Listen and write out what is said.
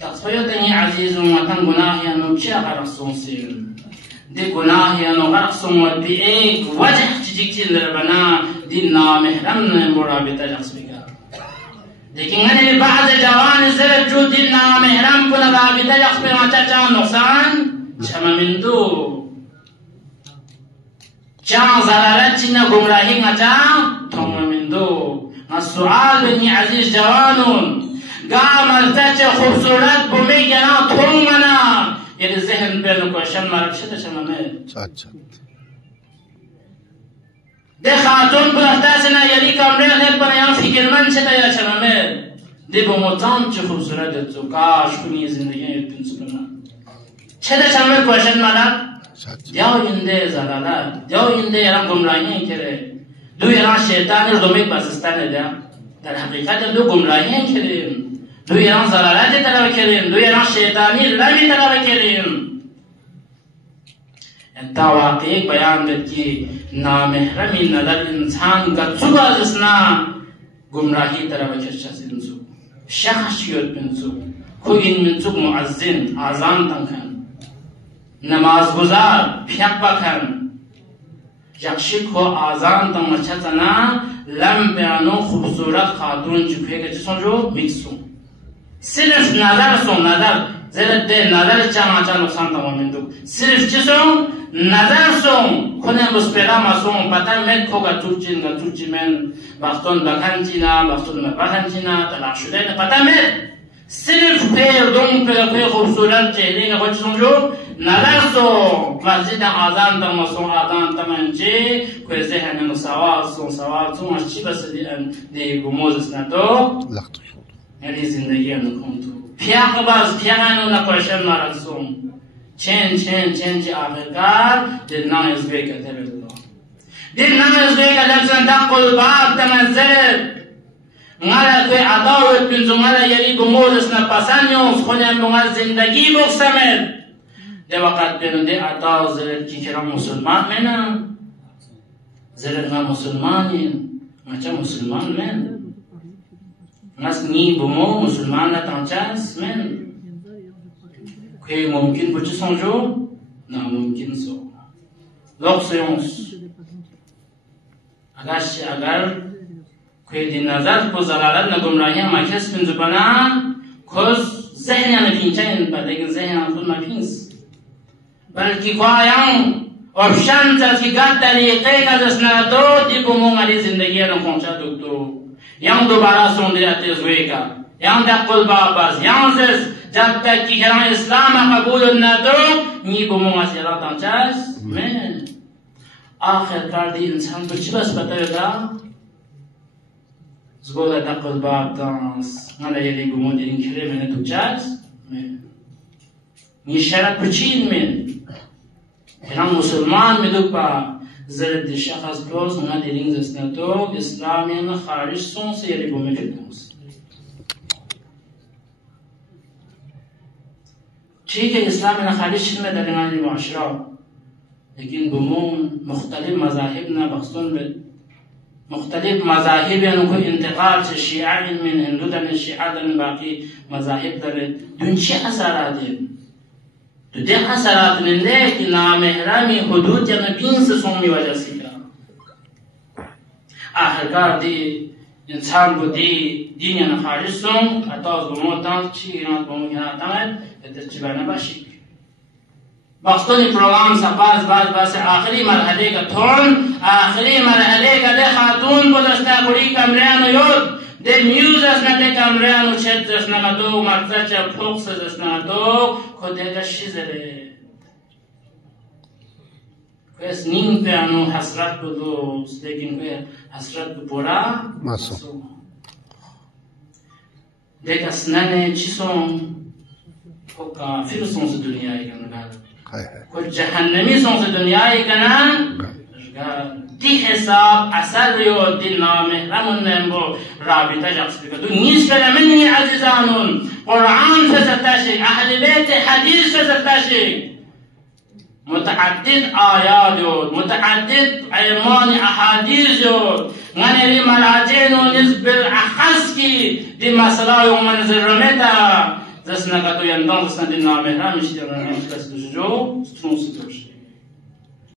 تقصيتني عزيز ومتن جناهي أنو كي غرق سونسين دي جناهي أنو غرق سون بإيك وجه تجيكتين لربنا دي نامحرم مرابطة جقصبك लेकिन मैंने بعض जवान से जो दिन नाम महरम को लगा बिता जख्म में आचा चा नुकसान क्षमा मिंदु चा ज़रारत चिन्ह गुमराही आचा थोम मिंदु मसुआल बनी अजीज जवानों गा मरता चे खूबसूरत बुमी जना थोम मना ये ज़हन पे नुकसान मारक शत क्षमा में अच्छा दे खातून पर अहतास ना यली कमरे ने पर यहाँ फिक्रमंद से तैयार चला में दे बहुमतान च खूबसूरत जो काश कुनी जिंदगी में पिंसुना छेदा चला में क्वेश्चन मारा जाओ इंदे ज़लाला जाओ इंदे यार गुमराही करे दो यार शैतान ने दोमें पाकिस्तान ने दिया तर हकीकत दो गुमराही करे दो यार ज़लाला के तरह करे दो यार शैतानी लवी तरह करे तावाक़े बयान करके नामहरमी नलल इंसान का चुका जिसना गुमराही तरफ चर्चा सिंसु शख्सियत बिंसु खुइन मिंसुक मुअज्जिन आज़ान तंखन नमाज गुजार फ्यापखन यक्षिक हो आज़ान तंग मचतना लम बयानो खूबसूरत खातून चुके के जिसों जो मिक्सों सिर्फ नजर सो नजर ज़रूरत दे नजर चामा चा नुकसान तमाम मिंदु सिर्फ जिसों नजर सों खुने मुस्पेरा मासों पता में खोगा चुर्ची में बास्तों बखांचीना बास्तों में बखांचीना तलाशुदे ने पता में सिर्फ फिर दुम पे कोई खूबसूरत चेहरे का कुछ समझो नजर सों मस्जिद आज़ान तमंचे कोई ज़हन में सवाल सों अच्छी बस दे गुमोज़ ना तो मेरी जिंदगी अनुकूंतु फियाक बाज फियानो ना क्वेश्चन मारक सों change आखिरकार दिलना इसबे कहते हैं दिलना इसबे का लफ्ज़ दखल बाब तमज़्ज़ल मारा कोई अदावत बिन जुमारा यरी गुमोज़ ना पसंदियों खुने मुंगा जिंदगी बुक्समेल दे वक़्त बिन दे अदाव ज़रत की किराम मुसलमान में ना ज़रत ना मुसलमानी मचा मुसलमान में मस नी बुमो मुसलमान ना तांचास में कोई मुमकिन कुछ समझो नामुमकिन सो लोग सोच अगर कोई दिन नजर को ज़लालत न गुमराही माखिस बिन जुबाना खुद ज़हन न पिंचें पर लेकिन ज़हन खुद न पिंस बल्कि ख्वायां ऑप्शन जैसी गत तरीके का जस्ना तो दिपुमों वाली जिंदगी न पहुंचा तो यहाँ दोबारा सोन दे आते हुए का यहाँ दक्कल बाबस यहाँ से जब तक कि हरा इस्लाम कबूल न तो नी बुमों से लाता चास में आखिरकार दी इंसान को चिबस बताएगा ज़गोला दक्कल बाबस माना ये बुमों दिन खिले मैंने तो चास में नी शरत पुचीन में हरा मुसलमान में तो पा ज़रद शख़्स रोज़ ना दिलिंग जस्ना तो इस्लामी में खारिज सों से ये बुमों फिल्म्स ठीक है इस्लाम में खालिश में दरमियान मुआशरा लेकिन बुमून मुख्तलिफ मज़ाहिब ना बख्तून में मुख्तलिफ मज़ाहिब यानी कोई इंतकाल से शिया में हिंदू दन शिया दन बाकी मज़ाहिब दर दुनिया असरात है तो दे असरात में ले कि नामहरमी हुदूद या नबीन से सोमी वजह से आखिरकार दी इंसान को दी दीन या खालिश सों अताज़ बुमोतान ची इनात बुमोतान तामल तजबाना बाशी बख्तों प्रोग्राम सपास बास आखिरी मरहले का थोन आखिरी मरहले का दे खातून को दस्ता कुड़ी कमरियान योद दे न्यूज़ असना दे कमरियान उछेद दस्ना का दो मर्ज़ा चा फोक से दस्ना दो खुदे का शिज़रे कैस नींद पे आनो हसरत को दो लेकिन कोई हसरत को पूरा मासो देखा स्नाने चिसों फिर सोच दुनिया ही करना कुछ जहन्नमी सोच दुनिया ही करना ती हिसाब असर यो दिन नाम रमन नंबो राबिता जक्स बिका तो नीस पे रमनी अज़ीज़ानुन कुरान से सत्ताशी अहले बैत हदीस से सत्ताशी मुतअद्दिद आयात यो मुतअद्दिद ऐमान अहादीस यो गने मराजिन व निस्बिल अखस की दी मसला यो मंजर रमेता जसना का तो यंदों जसना दिन नाम है ना मिशी जगह ना दस जो स्ट्रोंग से